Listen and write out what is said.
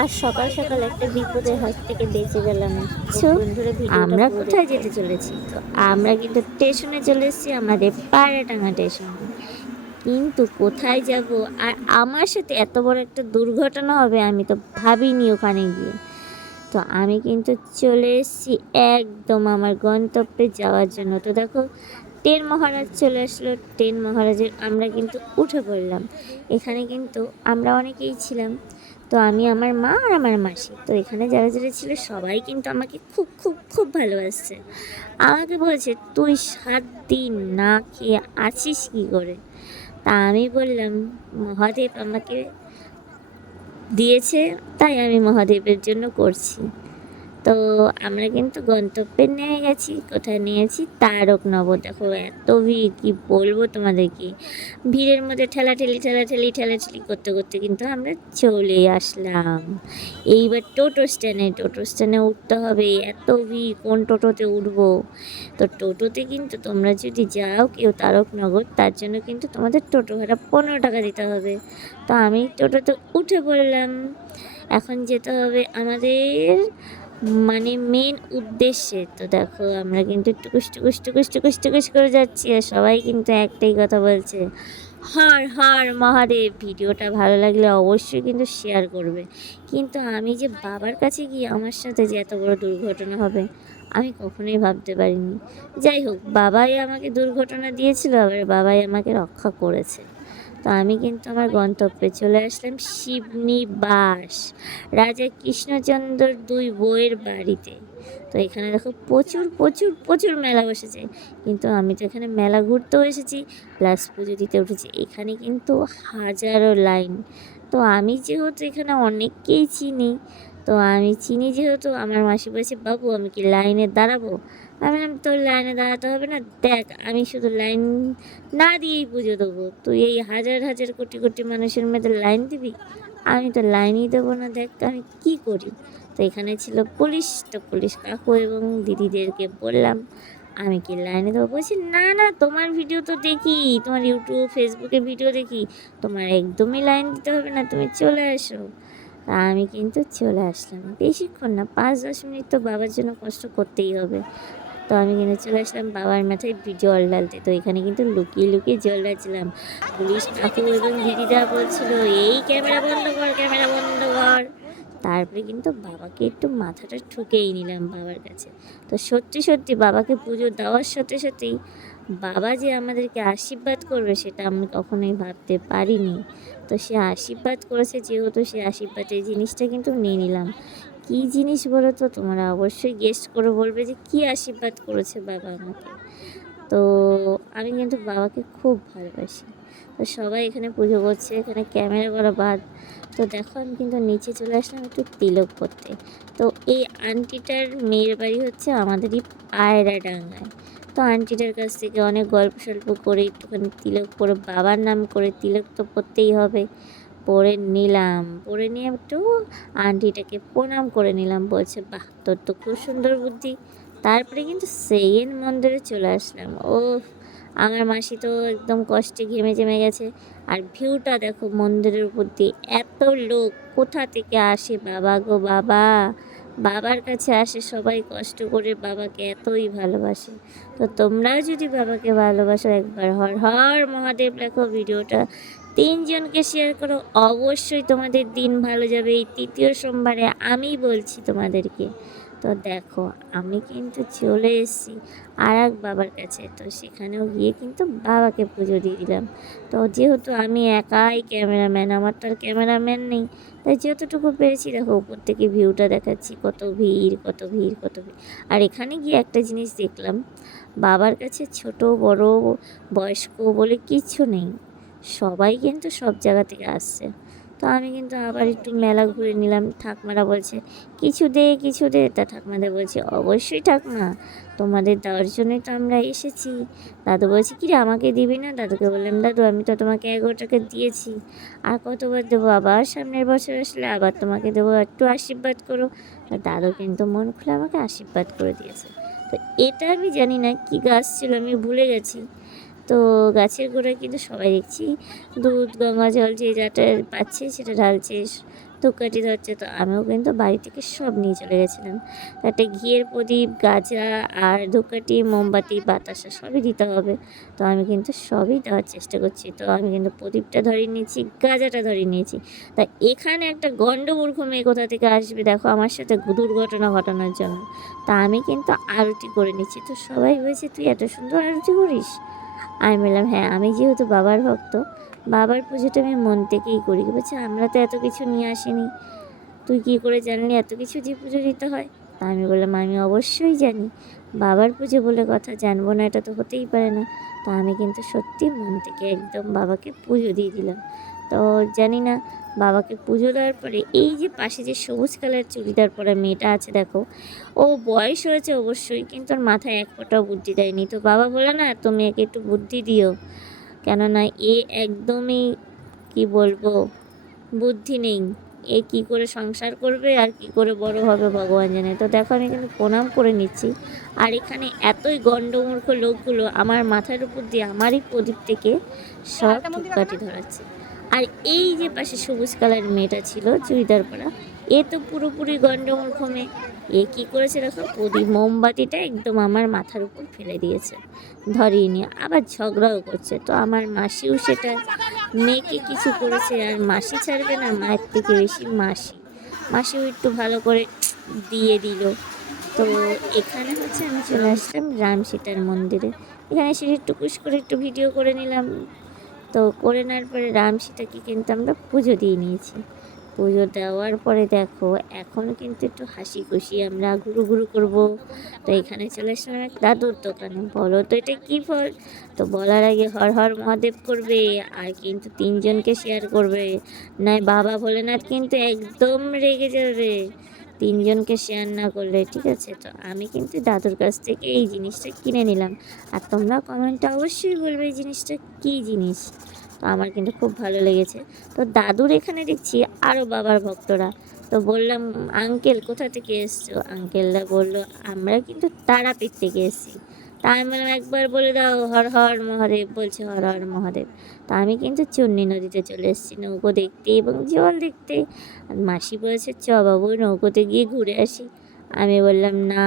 আর সকাল সকাল একটা বিপদের হাত থেকে বেঁচে গেলাম। আমরা কোথায় যেতে চলেছি? তো আমরা কিন্তু স্টেশনে চলে এসেছি আমাদের পায়রাটাঙ্গা স্টেশন। কিন্তু কোথায় যাব? আর আমার সাথে এত বড় একটা দুর্ঘটনা হবে আমি তো ভাবিনি ওখানে গিয়ে। তো আমি কিন্তু চলে এসেছি একদম আমার গন্তব্যে যাওয়ার জন্য। তো দেখো ট্রেন মহারাজ চলে আসলো। ট্রেন মহারাজের আমরা কিন্তু উঠে পড়লাম। এখানে কিন্তু আমরা অনেকেই ছিলাম। তো আমি, আমার মা আর আমার মাসি। তো এখানে যারা যারা ছিল, সবাই কিন্তু আমাকে খুব খুব খুব ভালোবাসছে। আমাকে বলছে, তুই সাত দিন না খেয়ে আছিস কী করে? তা আমি বললাম, মহাদেব আমাকে দিয়েছে, তাই আমি মহাদেবের জন্য করছি। তো আমরা কিন্তু গন্তব্যে নিয়ে গেছি, কোথায় নিয়েছি তারক নব দেখো এত ভিড়, কি বলব তোমাদেরকে? ভিড়ের মধ্যে ঠেলাঠেলি ঠেলাঠেলি ঠেলাঠেলি করতে করতে কিন্তু আমরা চলে আসলাম। এইবার টোটো স্ট্যান্ডে টোটো স্ট্যান্ডে উঠতে হবে। এত ভিড়, কোন টোটোতে উঠবো? তো টোটোতে কিন্তু তোমরা যদি যাও কেউ তারকনগর, তার জন্য কিন্তু তোমাদের টোটো ভাড়া পনেরো টাকা দিতে হবে। তো আমি টোটোতে উঠে পড়লাম। এখন যেতে হবে আমাদের মানে মেন উদ্দেশ্যে। তো দেখো, আমরা কিন্তু টুকুস টুকুস টুকুস টুকুস টুকুস করে যাচ্ছি আর সবাই কিন্তু একটাই কথা বলছে, হর হর, মহাদেব। ভিডিওটা ভালো লাগলে অবশ্যই কিন্তু শেয়ার করবে। কিন্তু আমি যে বাবার কাছে গিয়ে আমার সাথে যে এত বড় দুর্ঘটনা হবে, আমি কখনোই ভাবতে পারিনি। যাই হোক, বাবাই আমাকে দুর্ঘটনা দিয়েছিল, আবার বাবাই আমাকে রক্ষা করেছে। আমি কিন্তু আমার গন্তব্যে চলে আসলাম শিবনি বাস, রাজা কৃষ্ণচন্দ্রর দুই বইয়ের বাড়িতে। তো এখানে দেখো প্রচুর প্রচুর প্রচুর মেলা বসেছে। কিন্তু আমি তো এখানে মেলা ঘুরতেও এসেছি প্লাস পুজো দিতে উঠেছি। এখানে কিন্তু হাজারো লাইন। তো আমি যেহেতু এখানে অনেককেই চিনি, তো আমি চিনি যেহেতু আমার মাসি বলছে, বাবু, আমি কি লাইনে দাঁড়াবো? আমি তোর লাইনে দাঁড়াতে হবে না, দেখ, আমি শুধু লাইন না দিয়েই পুজো দেবো। তুই এই হাজার হাজার কোটি কোটি মানুষের মধ্যে লাইন দিবি? আমি তো লাইনই দেবো না, দেখ, আমি কি করি? তো এখানে ছিল পুলিশ, তো পুলিশ কাকু এবং দিদিদেরকে বললাম, আমি কি লাইনে দেবো? বলছি, না না, তোমার ভিডিও তো দেখি, তোমার ইউটিউব ফেসবুকে ভিডিও দেখি, তোমার একদমই লাইন দিতে হবে না, তুমি চলে আসো। আমি কিন্তু চলে আসলাম। বেশিক্ষণ না, পাঁচ দশ মিনিট তো বাবার জন্য কষ্ট করতেই হবে। তো আমি কিন্তু চলে আসলাম বাবার মাথায় জল ঢালতে। তো এখানে কিন্তু লুকিয়ে লুকিয়ে জল ঢালছিলাম। পুলিশ কাকু এবং দিদিরা বলছিল, এই ক্যামেরা বন্ধ কর, ক্যামেরা বন্ধ কর। তারপরে কিন্তু বাবাকে একটু মাথাটা ঠুকেই নিলাম বাবার কাছে। তো সত্যি সত্যি বাবাকে পুজো দেওয়ার সাথে সাথেই বাবা যে আমাদেরকে আশীর্বাদ করবে সেটা আমি কখনোই ভাবতে পারিনি। তো সে আশীর্বাদ করেছে, যেহেতু সে আশীর্বাদ এই জিনিসটা কিন্তু নিয়ে নিলাম। কী জিনিস বলো তো তোমরা অবশ্যই গেস্ট করে বলবে যে কী আশীর্বাদ করেছে বাবা আমাকে। তো আমি কিন্তু বাবাকে খুব ভালোবাসি। তো সবাই এখানে পুজো করছে, এখানে ক্যামেরা করা বাদ তো দেখো আমি কিন্তু নিচে চলে আসলাম একটু তিলক করতে। তো এই আন্টিটার মেয়ের বাড়ি হচ্ছে আমাদেরই পায়রা ডাঙ্গায়। তো আন্টিটার কাছ থেকে অনেক গল্প সল্প করে একটুখানি তিলক পরে বাবার নাম করে তিলক তো করতেই হবে। পরে নিলাম। পরে নিয়ে একটু আন্টিটাকে প্রণাম করে নিলাম। বলছে, বাহ, তোর তো খুব সুন্দর বুদ্ধি। তারপরে কিন্তু সেকেন্ড মন্দিরে চলে আসলাম। ও আমার মাসি তো একদম কষ্টে ঘেমে জেমে গেছে। আর ভিউটা দেখো মন্দিরের দিয়ে, এত লোক কোথা থেকে আসে বাবা গো বাবা? বাবার কাছে আসে সবাই কষ্ট করে বাবাকে এতই ভালোবাসে। তো তোমরাও যদি বাবাকে ভালোবাসো একবার, হর হর মহাদেব লেখো ভিডিওটা। তিনজনকে শেয়ার করো। অবশ্যই তোমাদের দিন ভালো যাবে। এই তৃতীয় সোমবারে আমি বলছি তোমাদেরকে। তো দেখো, আমি কিন্তু চলে এসেছি আর এক বাবার কাছে। তো সেখানেও গিয়ে কিন্তু বাবাকে পুজো দিয়ে দিলাম। তো যেহেতু আমি একাই ক্যামেরাম্যান, আমার তো আর ক্যামেরাম্যান নেই। তাই যতটুকু পেরেছি, দেখো, উপর থেকে ভিউটা দেখাচ্ছি। কত ভিড় কত ভিড় কত ভিড়। আর এখানে গিয়ে একটা জিনিস দেখলাম। বাবার কাছে ছোট, বড়, বয়স্ক বলে কিচ্ছু নেই। সবাই কিন্তু সব জায়গা থেকে আসছে। তো আমি কিন্তু আবার একটু মেলা ঘুরে নিলাম। ঠাকমারা বলছে, কিছু দে কিছু দে। তা ঠাকমাদা বলছে, অবশ্যই ঠাকমা, তোমাদের দেওয়ার জন্যই তো আমরা এসেছি। দাদু বলছে, কি রে, আমাকে দিবি না? দাদুকে বললাম, দাদু, আমি তো তোমাকে এগারো টাকা দিয়েছি। আর কতবার দেবো? আবার সামনের বছর আসলে আবার তোমাকে দেবো। একটু আশীর্বাদ করো। দাদু কিন্তু মন খুলে আমাকে আশীর্বাদ করে দিয়েছে। তো এটা আমি জানি না, কি গাছ ছিল আমি ভুলে গেছি। তো গাছের গোড়ায় কিন্তু সবাই দেখছি। দুধ, গঙ্গা জল যে যাটা পাচ্ছে সেটা ঢালছে, ধূপকাঠি ধরছে। তো আমিও কিন্তু বাড়ি থেকে সব নিয়ে চলে গেছিলাম। একটা ঘিয়ের প্রদীপ গাজা আর ধূপকাঠি, মোমবাতি, বাতাসা সবই দিতে হবে। তো আমি কিন্তু সবই দেওয়ার চেষ্টা করছি। তো আমি কিন্তু প্রদীপটা ধরে নিয়েছি, গাজাটা ধরে নিয়েছি। তা এখানে একটা গণ্ডমূর্খ মেয়ে কোথা থেকে আসবে দেখো আমার সাথে দুর্ঘটনা ঘটানোর জন্য। তা আমি কিন্তু আরতি করে নিচ্ছি। তো সবাই বলছে, তুই এত সুন্দর আরতি করিস? আমি বললাম হ্যাঁ আমি যেহেতু বাবার ভক্ত, বাবার পুজোটা আমি মন থেকেই করি। বলছে, আমরা তো এত কিছু নিয়ে আসিনি। তুই কী করে জানলি, এত কিছু যে পুজো দিতে হয়? তা আমি বললাম, আমি অবশ্যই জানি। বাবার পুজো বলে কথা জানব না, এটা তো হতেই পারে না। তা আমি কিন্তু সত্যি মন থেকে একদম বাবাকে পুজো দিয়ে দিলাম। তো জানি না বাবাকে পুজো দেওয়ার পরে এই যে পাশে যে সবুজ কালার চুড়িদার পরা মেয়েটা আছে দেখো ও বয়স হয়েছে অবশ্যই কিন্তু ওর মাথায় এক ফোঁটাও বুদ্ধি দেয়নি। তো বাবা বলে না তো মেয়েকে একটু বুদ্ধি দিও। কেননা এ একদমই কি বলব বুদ্ধি নেই। এ কি করে সংসার করবে আর কি করে বড় হবে ভগবান জানে। তো দেখো আমি কিন্তু প্রণাম করে নিচ্ছি। আর এখানে এতই গণ্ডমূর্খ লোকগুলো আমার মাথার উপর দিয়ে আমারই প্রদীপ থেকে সব ধূপকাঠি ধরাচ্ছে। আর এই যে পাশে সবুজ কালার মেয়েটা ছিল, চুড়িদার পরা, এ তো পুরোপুরি গণ্ডমূর্খ মেয়ে এ কী করেছে দেখো? প্রদীপ মোমবাতিটা একদম আমার মাথার উপর ফেলে দিয়েছে। ধরিয়ে নিয়ে আবার ঝগড়াও করছে। তো আমার মাসিও সেটা, মেয়েকে কিছু করেছে আর মাসি ছাড়বে না, মায়ের থেকে বেশি মাসি। মাসিও একটু ভালো করে দিয়ে দিল। তো এখানে হচ্ছে আমি চলে আসলাম রাম সীতার মন্দিরে। এখানে এসে একটু কুশ করে একটু ভিডিও করে নিলাম। তো করে নেওয়ার পরে রাম সীতাকে কিন্তু আমরা পুজো দিয়ে নিয়েছি। পুজো দেওয়ার পরে দেখো এখনও কিন্তু একটু হাসি খুশি আমরা ঘুরু ঘুরু করব। তো এখানে চলে আসলাম এক দাদুর দোকানে। বলো তো এটা কী ফল? তো বলার আগে হর হর মহাদেব করবে আর কিন্তু তিনজনকে শেয়ার করবে। নয় বাবা ভোলেনাথ কিন্তু একদম রেগে যাবে। তিনজনকে শেয়ার না করলে, ঠিক আছে? তো আমি কিন্তু দাদুর কাছ থেকে এই জিনিসটা কিনে নিলাম। আর তোমরা কমেন্টে অবশ্যই বলবে এই জিনিসটা কী জিনিস? তো আমার কিন্তু খুব ভালো লেগেছে। তো দাদুর এখানে দেখছি আরও বাবার ভক্তরা। তো বললাম, আঙ্কেল, কোথা থেকে এসছো? আঙ্কেলরা বলল, আমরা কিন্তু তারাপীঠ থেকে এসেছি। তা আমি বললাম একবার বলে দাও, হর হর মহাদেব, বলছে হর হর মহাদেব। তা আমি কিন্তু চুন্নি নদীতে চলে এসেছি, নৌকো দেখতে এবং জল দেখতে। আর মাসি বলেছে, চ বাবু, নৌকোতে গিয়ে ঘুরে আসি। আমি বললাম, না